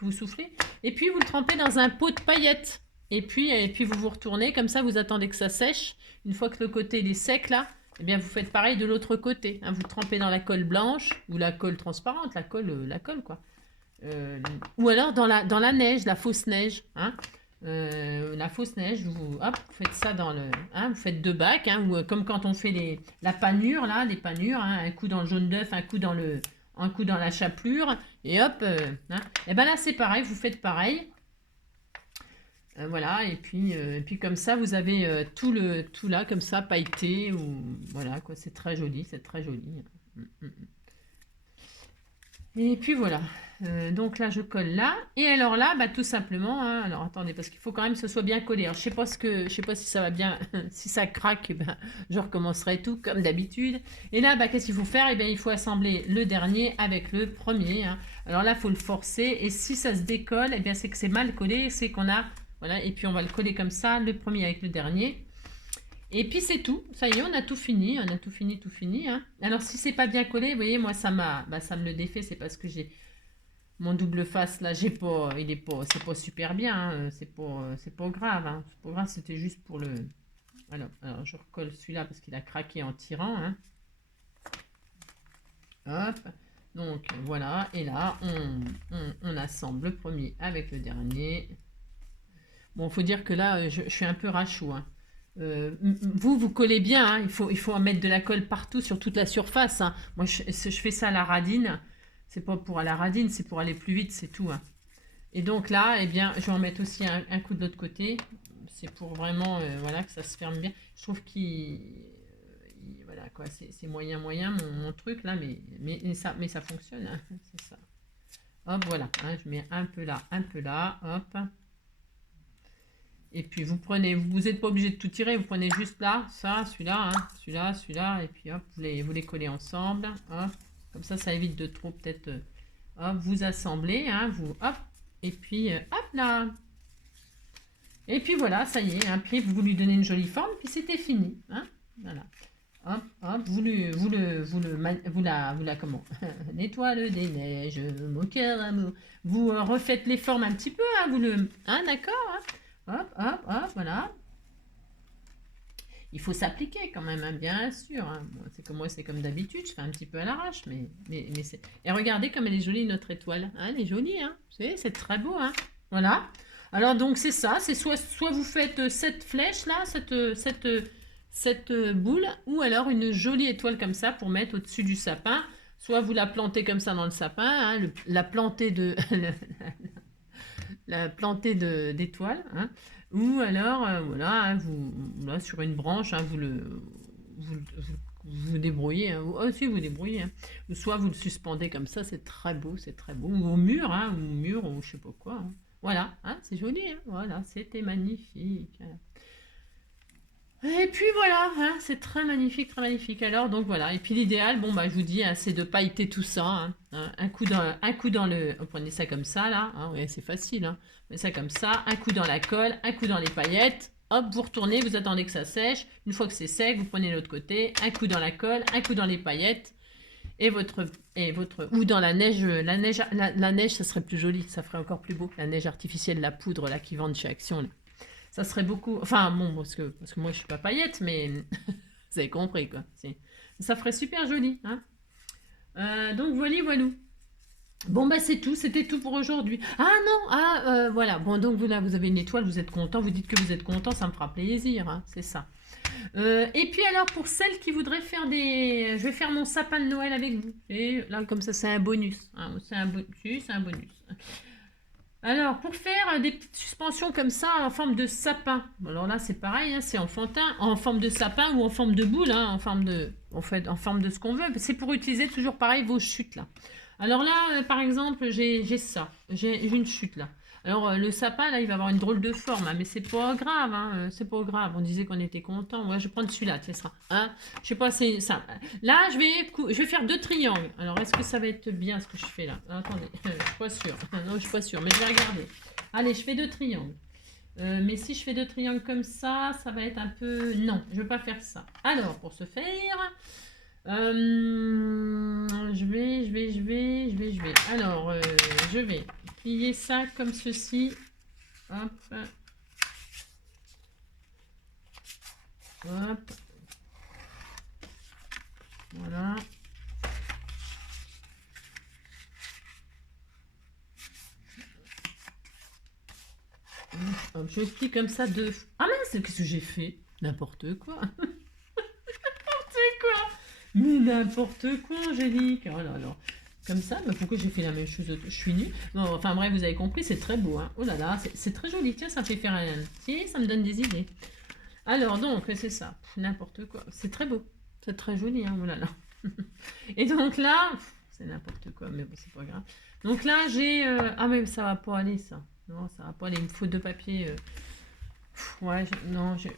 vous soufflez, et puis vous le trempez dans un pot de paillettes. Et puis vous vous retournez, comme ça vous attendez que ça sèche. Une fois que le côté il est sec là, eh bien vous faites pareil de l'autre côté. Hein. Vous trempez dans la colle blanche ou la colle transparente, la colle quoi. Ou alors dans la neige, la fausse neige. Hein. La fausse neige, vous faites ça dans le... Hein, vous faites 2 bacs, hein, ou comme quand on fait la panure, là, les panures, hein, un coup dans le jaune d'œuf, un coup dans la chapelure, et hop, hein. Et ben là c'est pareil, vous faites pareil. Voilà, et puis comme ça, vous avez tout là, comme ça, pailleté, ou voilà, quoi, c'est très joli, c'est très joli. Et puis voilà, donc là, je colle là, et alors là, bah, tout simplement, hein, alors attendez, parce qu'il faut quand même que ce soit bien collé. Alors, je sais pas si ça va bien, si ça craque, ben, je recommencerai tout comme d'habitude. Et là, bah, qu'est-ce qu'il faut faire? Eh bien, il faut assembler le dernier avec le premier. Hein. Alors là, il faut le forcer, et si ça se décolle, eh bien, c'est que c'est mal collé, c'est qu'on a... Voilà, et puis on va le coller comme ça, le premier avec le dernier. Et puis c'est tout, ça y est, on a tout fini, tout fini. Hein. Alors si c'est pas bien collé, vous voyez, moi ça me le défait, c'est parce que j'ai mon double face là, c'est pas super bien, hein, c'est pas grave, hein. C'est pas grave, c'était juste pour le... Alors je recolle celui-là parce qu'il a craqué en tirant. Hein. Hop, donc voilà, et là on assemble le premier avec le dernier. Bon, il faut dire que là, je suis un peu rachou. Hein. Vous collez bien. Hein. Il faut en mettre de la colle partout sur toute la surface. Hein. Moi, je fais ça à la radine. C'est pas pour à la radine, c'est pour aller plus vite, c'est tout. Hein. Et donc là, eh bien, je vais en mettre aussi un coup de l'autre côté. C'est pour vraiment voilà, que ça se ferme bien. Je trouve voilà, quoi, c'est moyen mon truc là, mais ça fonctionne. Hein. C'est ça. Hop, voilà. Hein, je mets un peu là, hop. Et puis vous n'êtes pas obligé de tout tirer, vous prenez juste là, ça, celui-là, hein, celui-là, et puis hop, vous les collez ensemble, hop, comme ça évite de trop peut-être, hop, vous assemblez, hein, hop, et puis hop là. Et puis voilà, ça y est, hein, puis vous lui donnez une jolie forme, puis c'était fini, hein, voilà. Hop, hop, comment l'étoile des neiges, mon cœur amour. Vous refaites les formes un petit peu, hein, hein, d'accord, hein. Hop, voilà. Il faut s'appliquer quand même, hein, bien sûr. Hein. Bon, c'est comme moi, c'est comme d'habitude, je fais un petit peu à l'arrache, mais c'est... Et regardez comme elle est jolie, notre étoile. Hein, elle est jolie, hein. C'est très beau, hein. Voilà. Alors donc c'est ça, c'est soit vous faites cette flèche là, cette boule, ou alors une jolie étoile comme ça pour mettre au-dessus du sapin. Soit vous la plantez comme ça dans le sapin, hein, la plantez d'étoiles, hein, ou alors voilà, hein, là, sur une branche, hein, vous débrouillez, hein, si vous débrouillez, hein. Ou soit vous le suspendez comme ça, c'est très beau, ou au mur, hein, ou je sais pas quoi, hein. Voilà, hein, c'est joli, hein, voilà, c'était magnifique. Et puis voilà, hein, c'est très magnifique, très magnifique. Alors, donc voilà. Et puis l'idéal, bon, bah, je vous dis, hein, c'est de pailleter tout ça. Hein. Un coup dans le... Vous prenez ça comme ça, là. Hein, ouais, c'est facile. Hein. Vous prenez ça comme ça. Un coup dans la colle, un coup dans les paillettes. Hop, vous retournez, vous attendez que ça sèche. Une fois que c'est sec, vous prenez l'autre côté. Un coup dans la colle, un coup dans les paillettes. Ou dans la neige, la neige, ça serait plus joli. Ça ferait encore plus beau. La neige artificielle, la poudre, là, qui vendent chez Action, là. Ça serait beaucoup... Enfin, bon, parce que moi, je suis pas paillette, mais... Vous avez compris, quoi. Ça ferait super joli, hein. Donc, voilou. Bon, bah, c'est tout. C'était tout pour aujourd'hui. Ah, non. Voilà. Bon, donc, là, vous avez une étoile. Vous êtes content. Vous dites que vous êtes content. Ça me fera plaisir, hein. C'est ça. Et puis, alors, pour celles qui voudraient faire des... Je vais faire mon sapin de Noël avec vous. Et là, comme ça, c'est un bonus. Hein. C'est un bonus. Alors, pour faire des petites suspensions comme ça en forme de sapin. Alors là, c'est pareil, hein, c'est enfantin, en forme de sapin ou en forme de boule, hein, en forme de ce qu'on veut. C'est pour utiliser toujours pareil vos chutes là. Alors là, par exemple, j'ai ça. J'ai une chute là. Alors, le sapin, là, il va avoir une drôle de forme, hein, mais c'est pas grave, hein, c'est pas grave. On disait qu'on était content. Moi, je vais prendre celui-là, tu sais, ça. Hein, je sais pas, c'est ça. Là, je vais faire 2 triangles. Alors, est-ce que ça va être bien ce que je fais là? Attendez, je suis pas sûre. Non, je suis pas sûre, mais je vais regarder. Allez, je fais 2 triangles. Mais si je fais 2 triangles comme ça va être un peu... Non, je ne veux pas faire ça. Alors, pour ce faire, je vais. Alors, je vais plier ça comme ceci. Hop. Hop. Voilà. Hop, je plie comme ça deux fois. Ah mince, qu'est-ce que j'ai fait? N'importe quoi. Mais n'importe quoi, Angélique. Oh là là. Comme ça, mais pourquoi j'ai fait la même chose? Je suis nulle. Non, enfin bref, vous avez compris, c'est très beau. Hein. Oh là là, c'est très joli. Tiens, ça me fait faire un... Si, ça me donne des idées. Alors, donc, c'est ça. N'importe quoi. C'est très beau. C'est très joli, hein. Oh là là. Et donc là, c'est n'importe quoi, mais bon, c'est pas grave. Donc là, j'ai... Ah, mais ça va pas aller, ça. Non, ça va pas aller. Il me faut 2 papiers... Ouais, non, c'est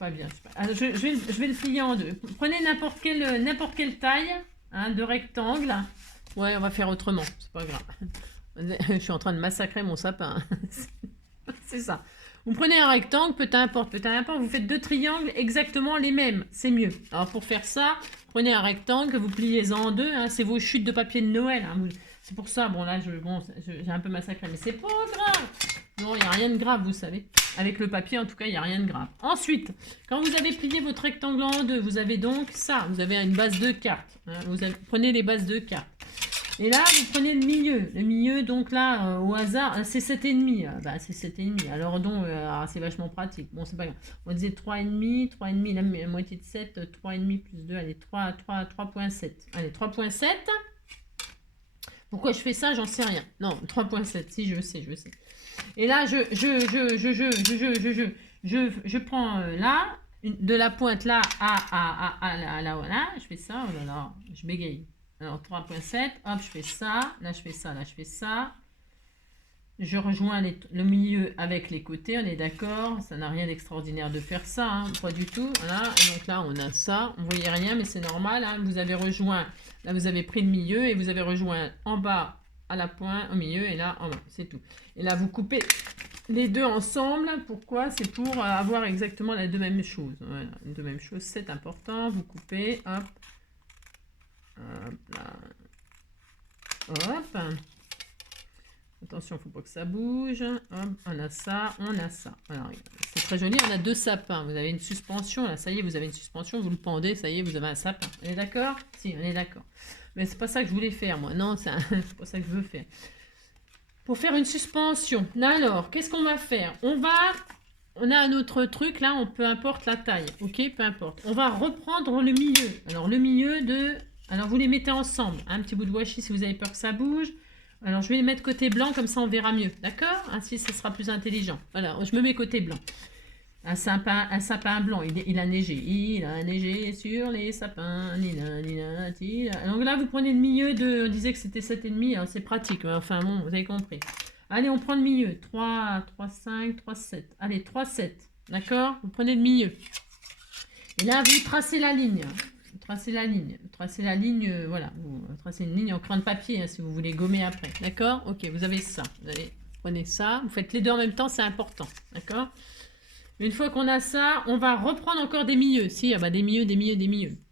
pas bien. Alors, je vais le plier en 2. Prenez n'importe quelle taille, hein, de rectangle. Ouais, on va faire autrement, c'est pas grave. Je suis en train de massacrer mon sapin. C'est ça. Vous prenez un rectangle, peu importe, vous faites 2 triangles exactement les mêmes, c'est mieux. Alors pour faire ça, prenez un rectangle, vous pliez en 2, hein, c'est vos chutes de papier de Noël. Hein, c'est pour ça, bon là, j'ai un peu massacré, mais c'est pas grave. Non, il n'y a rien de grave, vous savez. Avec le papier, en tout cas, il n'y a rien de grave. Ensuite, quand vous avez plié votre rectangle en 2, vous avez donc ça. Vous avez une base de cartes. Hein, prenez les bases de cartes. Et là, vous prenez le milieu. Le milieu, donc là, au hasard, c'est 7,5. Bah, c'est 7,5. Alors donc, c'est vachement pratique. Bon, c'est pas grave. On disait 3,5, la moitié de 7, 3,5 plus 2, allez, 3,7. Allez, 3,7. Pourquoi je fais ça? J'en sais rien. Non, 3,7. Si, je sais. Et là, je prends là, de la pointe là à là, voilà. Je fais ça, oh là là, je bégaye. Alors, 3,7, hop, je fais ça. Là, je fais ça, là, je fais ça. Je rejoins le milieu avec les côtés, on est d'accord. Ça n'a rien d'extraordinaire de faire ça, hein, pas du tout. Voilà, et donc là, on a ça. On ne voyait rien, mais c'est normal. Hein. Vous avez rejoint, là, vous avez pris le milieu et vous avez rejoint en bas à la pointe, au milieu, et là, en bas, c'est tout. Et là, vous coupez les deux ensemble. Pourquoi? C'est pour avoir exactement les deux mêmes choses. Voilà, les deux mêmes choses, c'est important. Vous coupez, hop. Hop, là. Hop. Attention, il ne faut pas que ça bouge. Hop, on a ça. Alors, c'est très joli, on a 2 sapins. Vous avez une suspension, là, ça y est, vous avez une suspension, vous le pendez, ça y est, vous avez un sapin. On est d'accord? Si, on est d'accord. Mais c'est pas ça que je voulais faire, moi. Non, c'est pas ça que je veux faire. Pour faire une suspension. Alors, qu'est-ce qu'on va faire? On a un autre truc, là, peu importe la taille. Ok, peu importe. On va reprendre le milieu. Alors, le milieu de... Alors, vous les mettez ensemble. Un petit bout de washi si vous avez peur que ça bouge. Alors, je vais les mettre côté blanc, comme ça on verra mieux. D'accord? Ainsi, ce sera plus intelligent. Voilà, je me mets côté blanc. Un sapin blanc, il a neigé. Il a neigé sur les sapins. Donc là, vous prenez le milieu de... On disait que c'était 7,5, hein, c'est pratique. Enfin bon, vous avez compris. Allez, on prend le milieu. 3, 3, 5, 3, 7. Allez, 3, 7. D'accord? Vous prenez le milieu. Et là, vous tracez la ligne. Tracez la ligne, voilà. Vous tracez une ligne en crayon de papier, hein, si vous voulez gommer après. D'accord? Ok, vous avez ça. Prenez ça. Vous faites les deux en même temps, c'est important. D'accord? Une fois qu'on a ça, on va reprendre encore des milieux. Si, ah bah des milieux.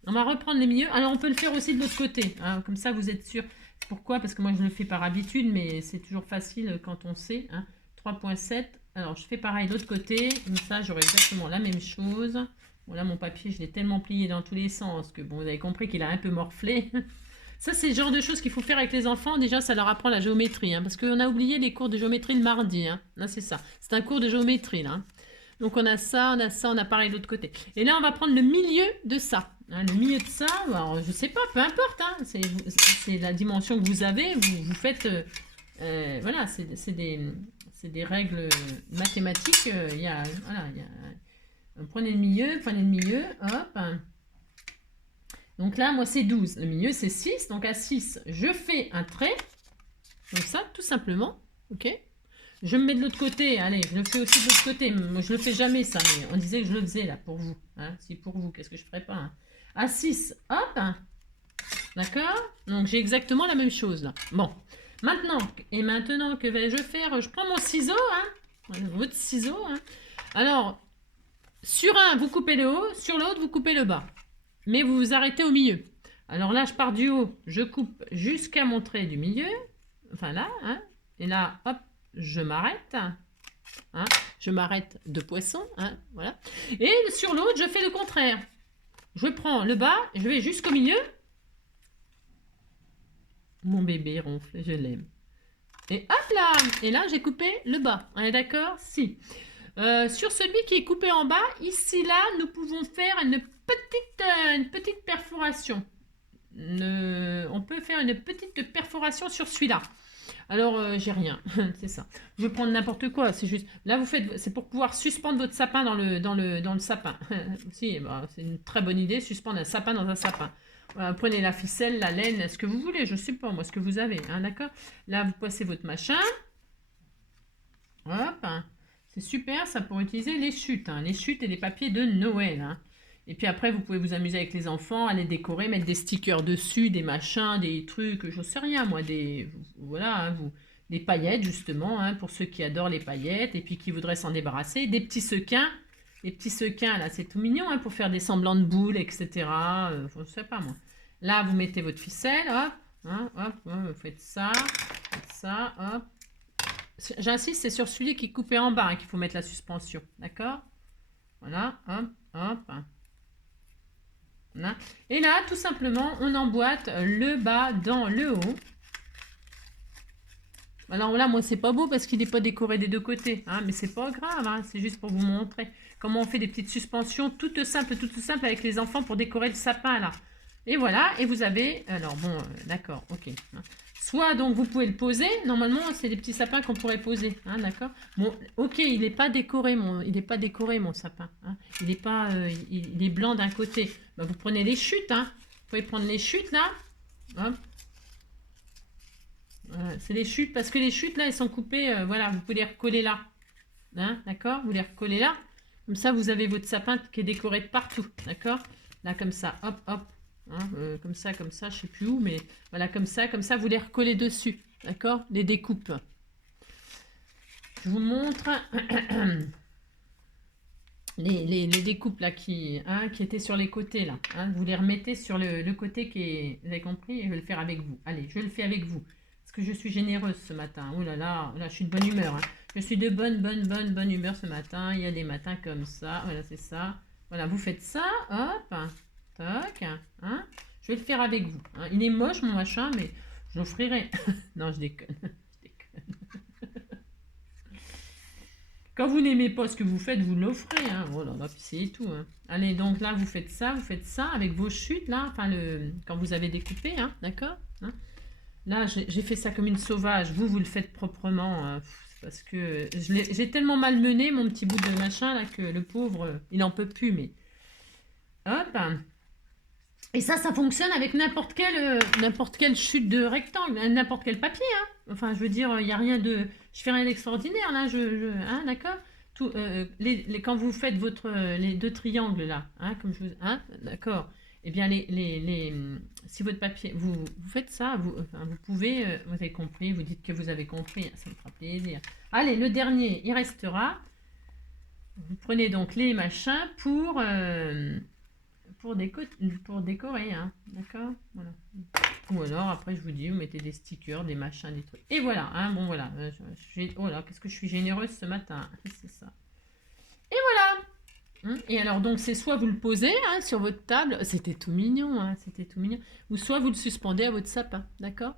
On va reprendre les milieux. Alors, on peut le faire aussi de l'autre côté. Hein, comme ça, vous êtes sûr. Pourquoi? Parce que moi, je le fais par habitude, mais c'est toujours facile quand on sait. Hein. 3,7. Alors, je fais pareil de l'autre côté. Comme ça, j'aurai exactement la même chose. Bon, là, mon papier, je l'ai tellement plié dans tous les sens que, bon, vous avez compris qu'il a un peu morflé. Ça, c'est le genre de choses qu'il faut faire avec les enfants. Déjà, ça leur apprend la géométrie. Hein, parce qu'on a oublié les cours de géométrie le mardi. Hein. Là, c'est ça. C'est un cours de géométrie, là. Hein. Donc, on a ça, on a pareil de l'autre côté. Et là, on va prendre le milieu de ça. Hein, le milieu de ça, alors, je sais pas, peu importe. Hein, c'est la dimension que vous avez. Vous faites... voilà, c'est des règles mathématiques. Prenez le milieu, hop. Donc là, moi, c'est 12. Le milieu, c'est 6. Donc à 6, je fais un trait. Comme ça, tout simplement. Ok? Je me mets de l'autre côté. Allez, je le fais aussi de l'autre côté. Moi, je le fais jamais, ça. Mais on disait que je le faisais, là, pour vous. Hein, si pour vous, qu'est-ce que je ferais pas hein. À 6, hop. D'accord. Donc, j'ai exactement la même chose, là. Bon. Maintenant, que vais-je faire? Je prends mon ciseau, hein. Votre ciseau, hein. Alors, sur un, vous coupez le haut. Sur l'autre, vous coupez le bas. Mais vous vous arrêtez au milieu. Alors là, je pars du haut. Je coupe jusqu'à mon trait du milieu. Enfin, là, hein. Et là, hop. Je m'arrête, hein, je m'arrête de poisson, hein, voilà. Et sur l'autre, je fais le contraire. Je prends le bas, je vais jusqu'au milieu. Mon bébé ronfle, je l'aime. Et hop là. Et là, j'ai coupé le bas. On est d'accord? Si. Sur celui qui est coupé en bas, ici, là, nous pouvons faire une petite perforation. On peut faire une petite perforation sur celui-là. Alors, j'ai rien, c'est ça. Je vais prendre n'importe quoi, c'est juste... Là, c'est pour pouvoir suspendre votre sapin dans le sapin. Si, bah, c'est une très bonne idée, suspendre un sapin dans un sapin. Prenez la ficelle, la laine, ce que vous voulez, je ne sais pas, moi, ce que vous avez, hein, d'accord? Là, vous passez votre machin. Hop, c'est super, ça pour utiliser les chutes, hein, les chutes et les papiers de Noël, hein. Et puis après, vous pouvez vous amuser avec les enfants, aller décorer, mettre des stickers dessus, des machins, des trucs, je sais rien, moi, voilà, hein, des paillettes, justement, hein, pour ceux qui adorent les paillettes et puis qui voudraient s'en débarrasser. Des petits sequins, là, c'est tout mignon, hein, pour faire des semblants de boules, etc. Je sais pas, moi. Là, vous mettez votre ficelle, hop, hein, hop, vous faites ça, hop. J'insiste, c'est sur celui qui est coupé en bas hein, qu'il faut mettre la suspension, d'accord? Voilà, hop, hop. Et là, tout simplement, on emboîte le bas dans le haut. Alors là, moi, c'est pas beau parce qu'il n'est pas décoré des deux côtés. Hein, mais c'est pas grave, hein, c'est juste pour vous montrer comment on fait des petites suspensions toutes simples avec les enfants pour décorer le sapin, là. Et voilà, et vous avez... Alors, bon, d'accord, ok. Soit, donc, vous pouvez le poser. Normalement, c'est des petits sapins qu'on pourrait poser, hein, d'accord. Bon, ok, il n'est pas décoré, mon sapin. Hein. Il est blanc d'un côté. Bah, vous prenez les chutes, hein. Vous pouvez prendre les chutes, là. Hop. Voilà, c'est les chutes, parce que les chutes, là, elles sont coupées. Voilà, vous pouvez les recoller là. Hein, d'accord. Vous les recollez là. Comme ça, vous avez votre sapin qui est décoré de partout, d'accord. Là, comme ça, hop, hop. Hein, comme ça, je sais plus où, mais voilà, comme ça, vous les recollez dessus, d'accord, les découpes. Je vous montre les découpes là qui étaient sur les côtés là. Hein, vous les remettez sur le côté qui est, vous avez compris, et je vais le faire avec vous. Allez, je le fais avec vous, parce que je suis généreuse ce matin. Oh là là, je suis de bonne humeur. Hein. Je suis de bonne humeur ce matin. Il y a des matins comme ça. Voilà, c'est ça. Voilà, vous faites ça, hop. Toc, hein. Je vais le faire avec vous. Hein. Il est moche mon machin, mais je l'offrirai. Non, je déconne. Quand vous n'aimez pas ce que vous faites, vous l'offrez. Hein. Oh là là, c'est tout. Hein. Allez, donc là, vous faites ça avec vos chutes, là. Enfin, quand vous avez découpé, hein, d'accord hein. Là, j'ai fait ça comme une sauvage. Vous le faites proprement. Parce que j'ai tellement malmené mon petit bout de machin, là, que le pauvre, il n'en peut plus, mais... Hop. Et ça fonctionne avec n'importe quelle chute de rectangle, n'importe quel papier. Hein. Enfin, je veux dire, il n'y a rien de... Je fais rien d'extraordinaire, là, hein, d'accord. Quand vous faites les deux triangles, là, hein, comme je vous... Hein, d'accord. Eh bien, si votre papier... Vous faites ça, vous pouvez... vous avez compris, vous dites que vous avez compris, ça me fera plaisir. Allez, le dernier, il restera. Vous prenez donc les machins pour décorer, hein, d'accord, voilà. Ou alors après je vous dis, vous mettez des stickers, des machins, des trucs. Et voilà, hein, bon voilà. Oh là, qu'est-ce que je suis généreuse ce matin, c'est ça. Et voilà. Et alors donc c'est soit vous le posez hein, sur votre table, c'était tout mignon, hein, ou soit vous le suspendez à votre sapin, d'accord.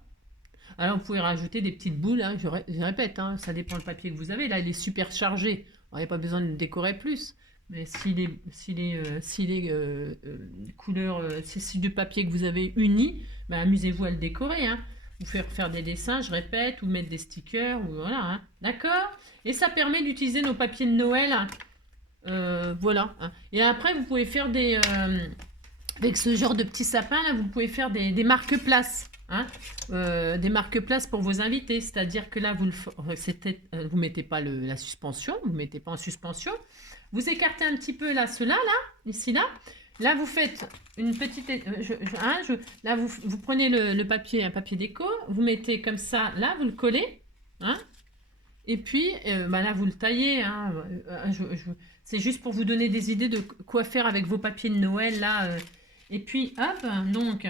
Alors vous pouvez rajouter des petites boules, hein, je répète, hein, ça dépend le papier que vous avez. Là il est super chargé, il n'y a pas besoin de le décorer plus. Mais si les couleurs, si du papier que vous avez uni, bah, amusez-vous à le décorer. Hein. Vous faire des dessins, je répète, ou mettre des stickers, ou voilà. Hein. D'accord. Et ça permet d'utiliser nos papiers de Noël. Voilà. Hein. Et après, vous pouvez faire avec ce genre de petits sapins, là, vous pouvez faire des marque-places. hein, des marque-places pour vos invités. C'est-à-dire que là, vous vous mettez pas la suspension, vous mettez pas en suspension. Vous écartez un petit peu là, cela, là, ici, là. Là, vous faites une petite... là, vous prenez le papier, un papier déco, vous mettez comme ça, là, vous le collez, hein. Et puis, là, vous le taillez. Hein, c'est juste pour vous donner des idées de quoi faire avec vos papiers de Noël, là. Et puis, hop, donc,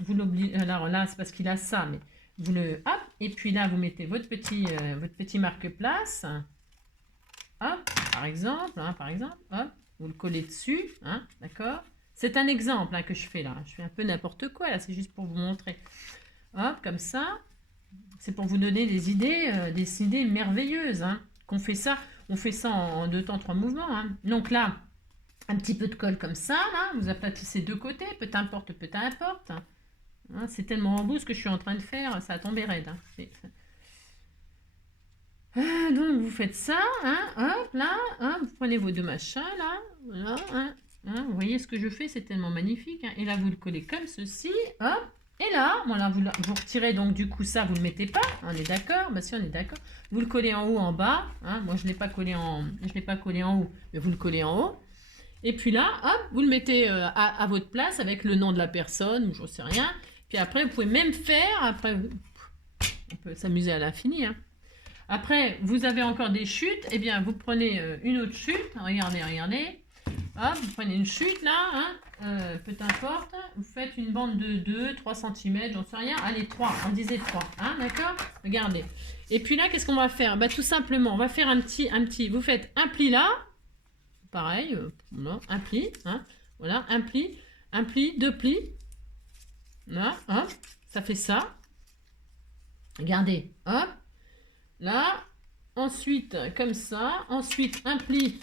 vous l'oubliez. Alors là, c'est parce qu'il a ça, mais vous le... Hop, et puis là, vous mettez votre petit marque-place. Hop, par exemple, hop, vous le collez dessus, hein, d'accord? C'est un exemple, hein, que je fais là. Je fais un peu n'importe quoi, là, c'est juste pour vous montrer. Hop, comme ça. C'est pour vous donner des idées merveilleuses, hein. On fait ça en 2 temps, 3 mouvements, hein. Donc là, un petit peu de colle comme ça, là, vous aplatissez 2 côtés, peu importe. Hein, c'est tellement beau ce que je suis en train de faire, ça a tombé raide. Hein. Donc vous faites ça, hein, hop, là, hein, vous prenez vos 2 machins, là, voilà, hein, vous voyez ce que je fais, c'est tellement magnifique, hein. Et là vous le collez comme ceci, hop. Et là, voilà, vous retirez donc du coup ça, vous ne le mettez pas, on est d'accord? Bah si, on est d'accord. Vous le collez en haut, en bas, hein. Moi je ne l'ai pas collé en haut, mais vous le collez en haut. Et puis là, hop, vous le mettez à votre place avec le nom de la personne, ou je ne sais rien. Puis après, vous pouvez même faire, après, on peut s'amuser à l'infini, hein. Après, vous avez encore des chutes, et bien vous prenez une autre chute, regardez. Hop, vous prenez une chute là, hein, peu importe, vous faites une bande de 2, 3 cm, j'en sais rien, allez 3, on disait 3, hein, d'accord? Regardez. Et puis là, qu'est-ce qu'on va faire? Bah tout simplement, on va faire un petit, vous faites un pli là, pareil, voilà, un pli, hein, voilà, un pli, 2 plis, là, hop, ça fait ça. Regardez, hop, là, ensuite, comme ça, ensuite un pli.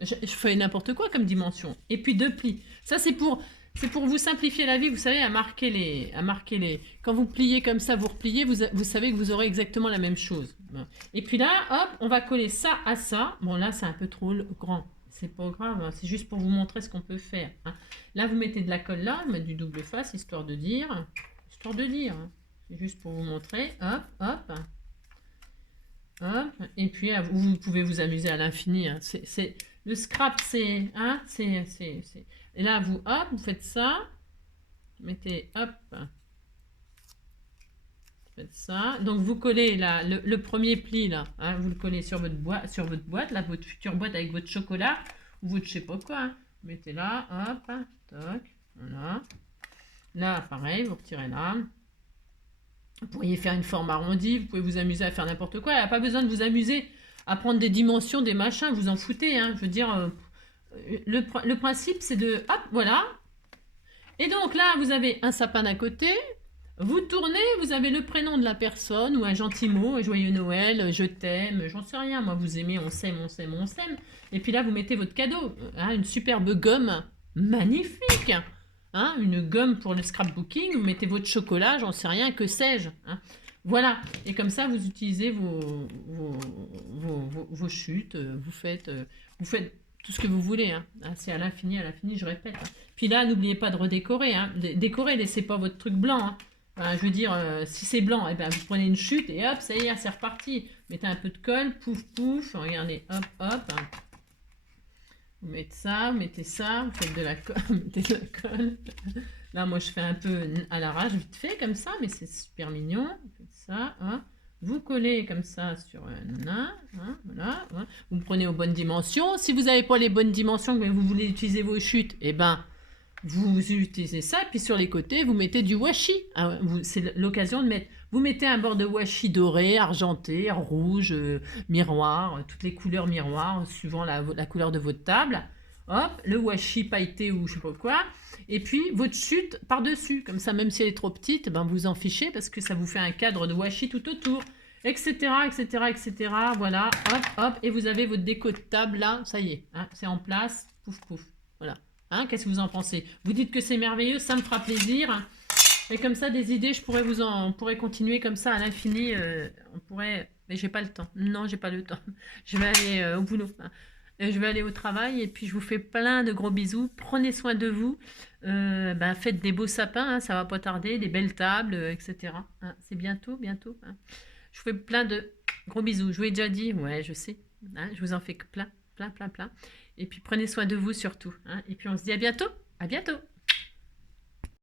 Je fais n'importe quoi comme dimension. Et puis 2 plis. Ça, c'est pour vous simplifier la vie, vous savez, à marquer les... Quand vous pliez comme ça, vous repliez, vous savez que vous aurez exactement la même chose. Et puis là, hop, on va coller ça à ça. Bon, là, c'est un peu trop grand. C'est pas grave, hein, c'est juste pour vous montrer ce qu'on peut faire. Hein. Là, vous mettez de la colle là, vous mettez du double face, histoire de dire. Hein. C'est juste pour vous montrer. Hop, hop. Hop. Et puis, vous pouvez vous amuser à l'infini. Hein. Le scrap, c'est... Hein, Et là, hop, vous faites ça. Mettez, hop. Faites ça. Donc, vous collez là, le premier pli, là. Hein, vous le collez sur votre boîte, là, votre future boîte avec votre chocolat. Ou votre je sais pas quoi. Hein. Mettez là, hop, toc, voilà. Là, pareil, vous retirez là. Vous pourriez faire une forme arrondie, vous pouvez vous amuser à faire n'importe quoi. Il n'y a pas besoin de vous amuser à prendre des dimensions, des machins, vous en foutez. Hein. Je veux dire, le principe, c'est de... Hop, voilà. Et donc là, vous avez un sapin d'un côté. Vous tournez, vous avez le prénom de la personne ou un gentil mot, joyeux Noël, je t'aime, j'en sais rien. Moi, vous aimez, on s'aime. Et puis là, vous mettez votre cadeau. Hein, une superbe gomme magnifique. Hein, une gomme pour le scrapbooking, vous mettez votre chocolat, j'en sais rien, que sais-je. Hein. Voilà, et comme ça, vous utilisez vos chutes, vous faites tout ce que vous voulez. Hein. C'est à l'infini, je répète. Hein. Puis là, n'oubliez pas de redécorer. Hein. Décorer, laissez pas votre truc blanc. Hein. Enfin, je veux dire, si c'est blanc, eh ben, vous prenez une chute et hop, ça y est, c'est reparti. Mettez un peu de colle, pouf, pouf, regardez, hop, hop. Hein. Vous mettez ça, vous faites de la colle, mettez de la colle. Là, moi, je fais un peu à l'arrache, vite fait, comme ça, mais c'est super mignon. Vous faites ça, hein. Vous collez comme ça sur voilà. Hein. Vous prenez aux bonnes dimensions. Si vous n'avez pas les bonnes dimensions, mais vous voulez utiliser vos chutes, eh ben, vous utilisez ça. Puis sur les côtés, vous mettez du washi. Ah, c'est l'occasion de mettre... Vous mettez un bord de washi doré, argenté, rouge, miroir, toutes les couleurs miroir, suivant la couleur de votre table. Hop, le washi pailleté ou je sais pas quoi. Et puis, votre chute par-dessus. Comme ça, même si elle est trop petite, ben, vous en fichez parce que ça vous fait un cadre de washi tout autour. Etc, etc. Voilà, hop, hop. Et vous avez votre déco de table là. Ça y est, hein, c'est en place. Pouf, pouf. Voilà. Hein, qu'est-ce que vous en pensez? Vous dites que c'est merveilleux, ça me fera plaisir. Et comme ça, des idées, on pourrait continuer comme ça à l'infini. On pourrait, mais j'ai pas le temps. Non, j'ai pas le temps. Je vais aller au boulot. Je vais aller au travail et puis je vous fais plein de gros bisous. Prenez soin de vous. Faites des beaux sapins, hein, ça va pas tarder, des belles tables, etc. Hein, c'est bientôt, bientôt. Hein. Je vous fais plein de gros bisous. Je vous ai déjà dit, ouais, je sais. Hein, je vous en fais plein, plein, plein, plein. Et puis prenez soin de vous surtout. Hein, et puis on se dit à bientôt. À bientôt.